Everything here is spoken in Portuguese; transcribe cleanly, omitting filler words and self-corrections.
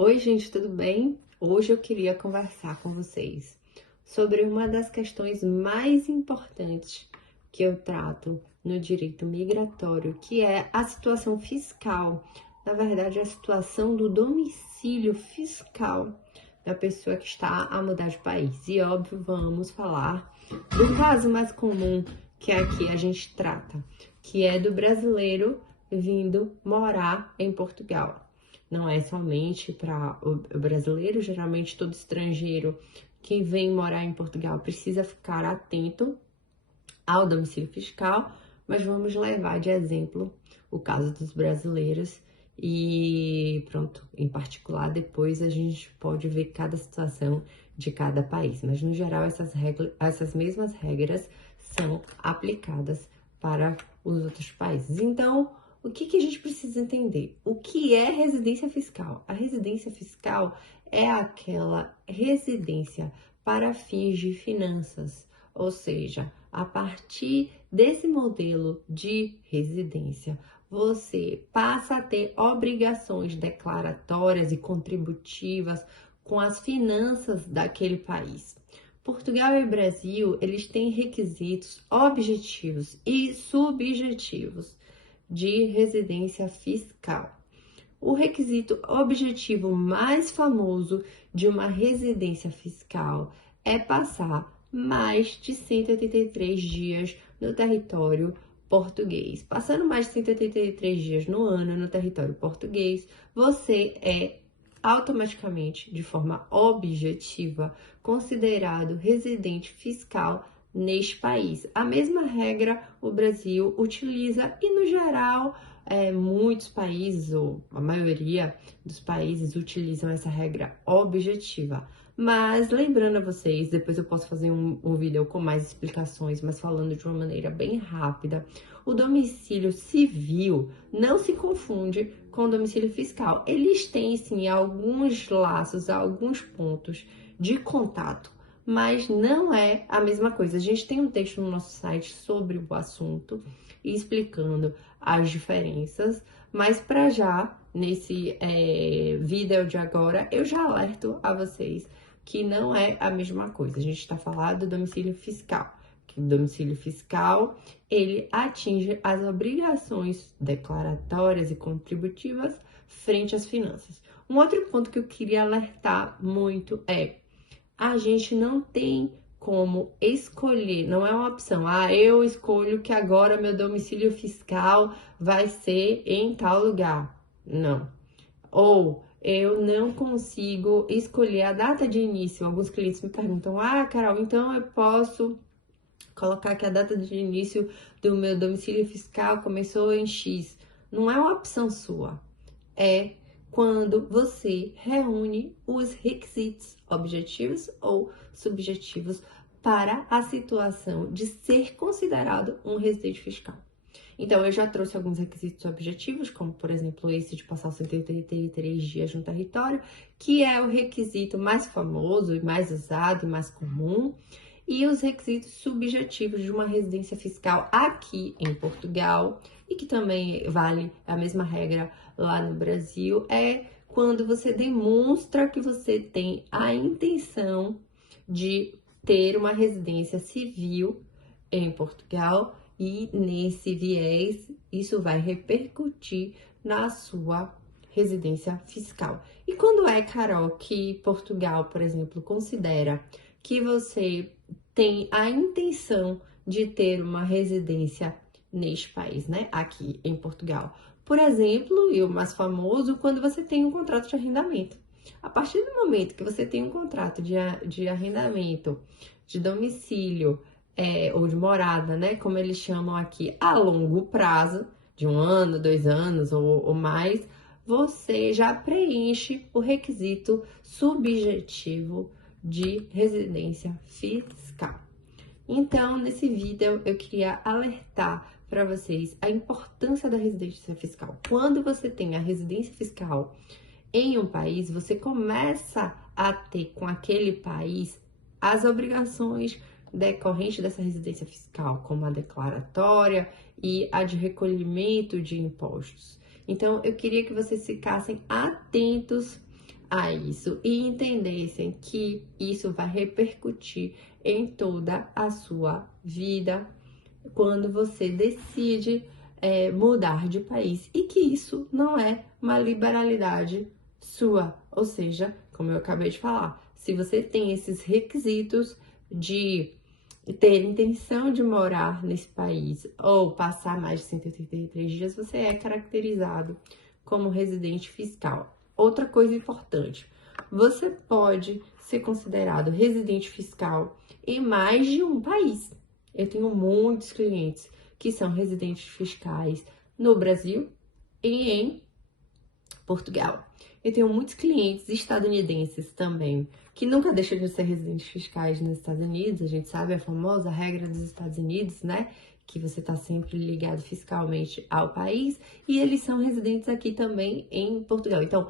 Oi, gente, tudo bem? Hoje eu queria conversar com vocês sobre uma das questões mais importantes que eu trato no direito migratório, que é a situação fiscal. Na verdade, a situação do domicílio fiscal da pessoa que está a mudar de país. E, óbvio, vamos falar do caso mais comum que aqui a gente trata, que é do brasileiro vindo morar em Portugal. Não é somente para o brasileiro, geralmente todo estrangeiro que vem morar em Portugal precisa ficar atento ao domicílio fiscal, mas vamos levar de exemplo o caso dos brasileiros e pronto, em particular depois a gente pode ver cada situação de cada país, mas no geral essas mesmas regras são aplicadas para os outros países. Então, o que a gente precisa entender? O que é residência fiscal? A residência fiscal é aquela residência para fins de finanças, ou seja, a partir desse modelo de residência, você passa a ter obrigações declaratórias e contributivas com as finanças daquele país. Portugal e Brasil, eles têm requisitos objetivos e subjetivos de residência fiscal. O requisito objetivo mais famoso de uma residência fiscal é passar mais de 183 dias no território português. Passando mais de 183 dias no ano no território português, você é automaticamente, de forma objetiva, considerado residente fiscal neste país. A mesma regra o Brasil utiliza e, no geral, muitos países, ou a maioria dos países, utilizam essa regra objetiva. Mas lembrando a vocês, depois eu posso fazer um vídeo com mais explicações, mas falando de uma maneira bem rápida, o domicílio civil não se confunde com o domicílio fiscal. Eles têm, sim, alguns laços, alguns pontos de contato, mas não é a mesma coisa. A gente tem um texto no nosso site sobre o assunto, explicando as diferenças, mas para já, nesse vídeo de agora, eu já alerto a vocês que não é a mesma coisa. A gente está falando do domicílio fiscal, que o domicílio fiscal, ele atinge as obrigações declaratórias e contributivas frente às finanças. Um outro ponto que eu queria alertar muito é: a gente não tem como escolher, não é uma opção. Eu escolho que agora meu domicílio fiscal vai ser em tal lugar. Não. Ou eu não consigo escolher a data de início. Alguns clientes me perguntam: Carol, então eu posso colocar que a data de início do meu domicílio fiscal começou em X. Não é uma opção sua. É quando você reúne os requisitos objetivos ou subjetivos para a situação de ser considerado um residente fiscal. Então, eu já trouxe alguns requisitos objetivos, como, por exemplo, esse de passar os 183 dias no território, que é o requisito mais famoso e mais usado e mais comum, e os requisitos subjetivos de uma residência fiscal aqui em Portugal, e que também vale a mesma regra lá no Brasil, é quando você demonstra que você tem a intenção de ter uma residência civil em Portugal, e nesse viés isso vai repercutir na sua residência fiscal. E quando é, Carol, que Portugal, por exemplo, considera que você tem a intenção de ter uma residência neste país, né? Aqui em Portugal. Por exemplo, e o mais famoso, quando você tem um contrato de arrendamento. A partir do momento que você tem um contrato de arrendamento, de domicílio, ou de morada, né? Como eles chamam aqui, a longo prazo, de 1 ano, 2 anos ou mais, você já preenche o requisito subjetivo de residência fiscal. Então, nesse vídeo, eu queria alertar para vocês a importância da residência fiscal. Quando você tem a residência fiscal em um país, você começa a ter com aquele país as obrigações decorrentes dessa residência fiscal, como a declaratória e a de recolhimento de impostos. Então, eu queria que vocês ficassem atentos a isso e entendessem que isso vai repercutir em toda a sua vida quando você decide mudar de país e que isso não é uma liberalidade sua, ou seja, como eu acabei de falar, se você tem esses requisitos de ter intenção de morar nesse país ou passar mais de 183 dias, você é caracterizado como residente fiscal. Outra coisa importante, você pode ser considerado residente fiscal em mais de um país. Eu tenho muitos clientes que são residentes fiscais no Brasil e em Portugal. Eu tenho muitos clientes estadunidenses também, que nunca deixam de ser residentes fiscais nos Estados Unidos. A gente sabe a famosa regra dos Estados Unidos, né? Que você está sempre ligado fiscalmente ao país. E eles são residentes aqui também em Portugal. Então,